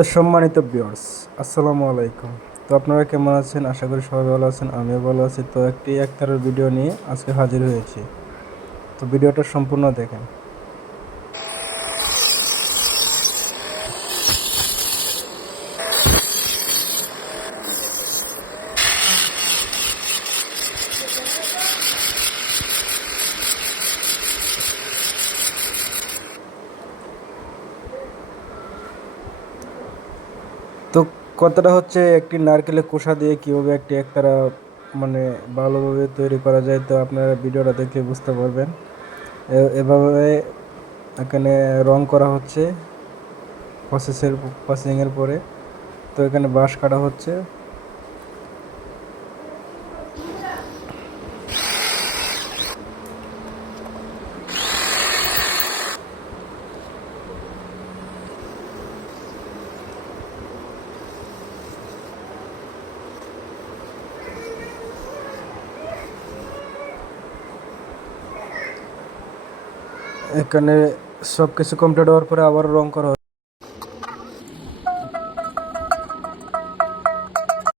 তো সম্মানিত ভিউয়ার্স, আসসালামু আলাইকুম। তো আপনারা কেমন আছেন? আশা করি সবাই ভালো আছেন, আমিও ভালো আছি। তো একটি একতারার ভিডিও নিয়ে আজকে হাজির হয়েছি। তো ভিডিওটা সম্পূর্ণ দেখেন। তো কথাটা হচ্ছে একটি নারকেলের খোসা দিয়ে কীভাবে একটি একতারা মানে ভালোভাবে তৈরি করা যায়। তো আপনারা ভিডিওটা দেখলে বুঝতে পারবেন। এভাবে এখানে রং করা হচ্ছে প্রসেসিংয়ের পরে। তো এখানে বাঁশ কাটা হচ্ছে। এখানে সব কিছু কমপ্লিট হওয়ার পরে আবার রং করা